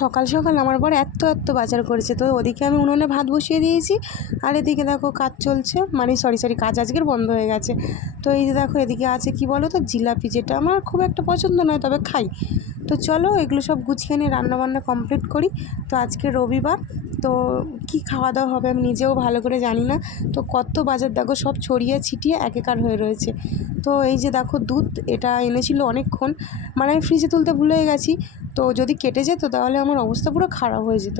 সকাল সকাল আমার বর এত এত বাজার করেছে। তো ওদিকে আমি উনুনে ভাত বসিয়ে দিয়েছি। আর এদিকে দেখো কাজ চলছে। মানে সরি সরি কাজ আজকের বন্ধ হয়ে গেছে। তো এই যে দেখো এদিকে আছে কি বলো তো? জিলাপি যেটা আমার খুব একটা পছন্দ নয়, তবে খাই। তো চলো এগুলো সব গুছিয়ে নিয়ে রান্নাবান্না কমপ্লিট করি। তো আজকে রবিবার। তো কি খাওয়া দাওয়া হবে আমি নিজেও ভালো করে জানি না। তো কত বাজার দেখো সব ছড়িয়ে ছিটিয়ে একেকার হয়ে রয়েছে। তো এই যে দেখো দুধ, এটা এনেছিল অনেকক্ষণ। মানে আমি ফ্রিজে তুলতে ভুলে গেছি। তো যদি কেটে যেত তাহলে আমার অবস্থা পুরো খারাপ হয়ে যেত।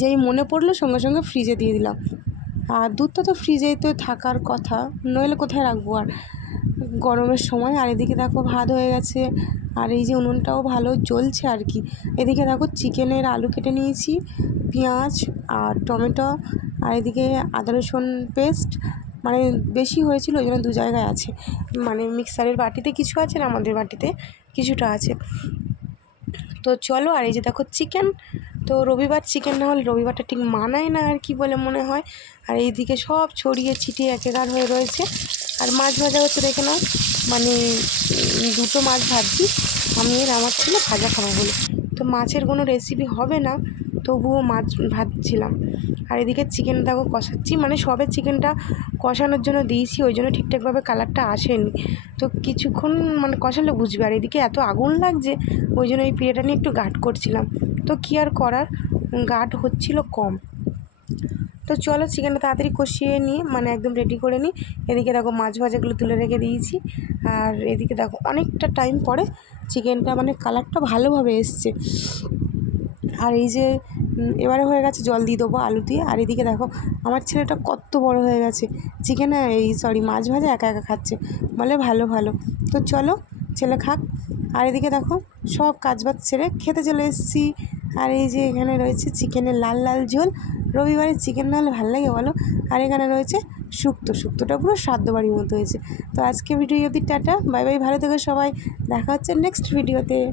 যেই মনে পড়ল সঙ্গে সঙ্গে ফ্রিজে দিয়ে দিলাম। আর দুধটা তো ফ্রিজেই তো থাকার কথা, নইলে কোথায় রাখব? আর গরমের সময়, আর এদিকে দেখো ভাত হয়ে গেছে, আর এই যে উনুনটাও ভালো জ্বলছে আর কি। এদিকে দেখো চিকেনের আলু কেটে নিয়েছি, পেঁয়াজ আর টমেটো, আর এদিকে আদা রসুন পেস্ট মানে বেশি হয়েছিল, ওই জন্য দু জায়গায় আছে। মানে মিক্সারের বাটিতে কিছু আছে না আমাদের বাটিতে? কিছুটা আছে। তো চলো, আর এই যে দেখো চিকেন তো রবিবার চিকেন না হলে রবিবারটা ঠিক মানায় না আর কি বলে মনে হয়। আর এই দিকে সব ছড়িয়ে ছিটিয়ে একেকার হয়ে রয়েছে। আর মাছ ভাজা হচ্ছে দেখে নাও মানে দুটো মাছ ভাজছি। আমি আমার ছিল ভাজা খাব বলে। তো মাছের কোনো রেসিপি হবে না। তবুও মাছ ভাজছিলাম। আর এদিকে চিকেন দেখো কষাচ্ছি মানে সবে চিকেনটা কষানোর জন্য দিয়েছি, ওই জন্য ঠিকঠাকভাবে কালারটা আসেনি। তো কিছুক্ষণ মানে কষালে বুঝবে, আর এদিকে এত আগুন লাগছে, ওই জন্য এই পিড়েটা নিয়ে একটু গাঢ় করছিলাম। তো কী আর করার গাঢ় হচ্ছিল কম। তো চলো চিকেনটা তাড়াতাড়ি কষিয়ে নিই মানে একদম রেডি করে নিই। এদিকে দেখো মাছ ভাজাগুলো তুলে রেখে দিয়েছি। আর এদিকে দেখো অনেকটা টাইম পরে চিকেনটা মানে কালারটা ভালোভাবে এসছে। আর এই যে এবারে হয়ে গেছে জল দিয়ে দেবো আলু দিয়ে। আর এদিকে দেখো, আমার ছেলেটা কত বড় হয়ে গেছে। চিকেন এই সরি মাছ ভাজা একা একা খাচ্ছে। বলে ভালো ভালো। তো চলো, ছেলে খাক। আর এদিকে দেখো, সব কাজ বাজ ছেড়ে খেতে চলে এসেছি। আর এই যে এখানে রয়েছে চিকেনের লাল লাল ঝোল। রবিবারে চিকেন না হলে ভালো লাগে বলো? আর এখানে রয়েছে শুক্তো। শুক্তোটা পুরো বাড়ির মতো হয়েছে। তো আজকে ভিডিও অবধি, টাটা। বাই বাই, ভালো থেকো সবাই। দেখা হচ্ছে নেক্সট ভিডিওতে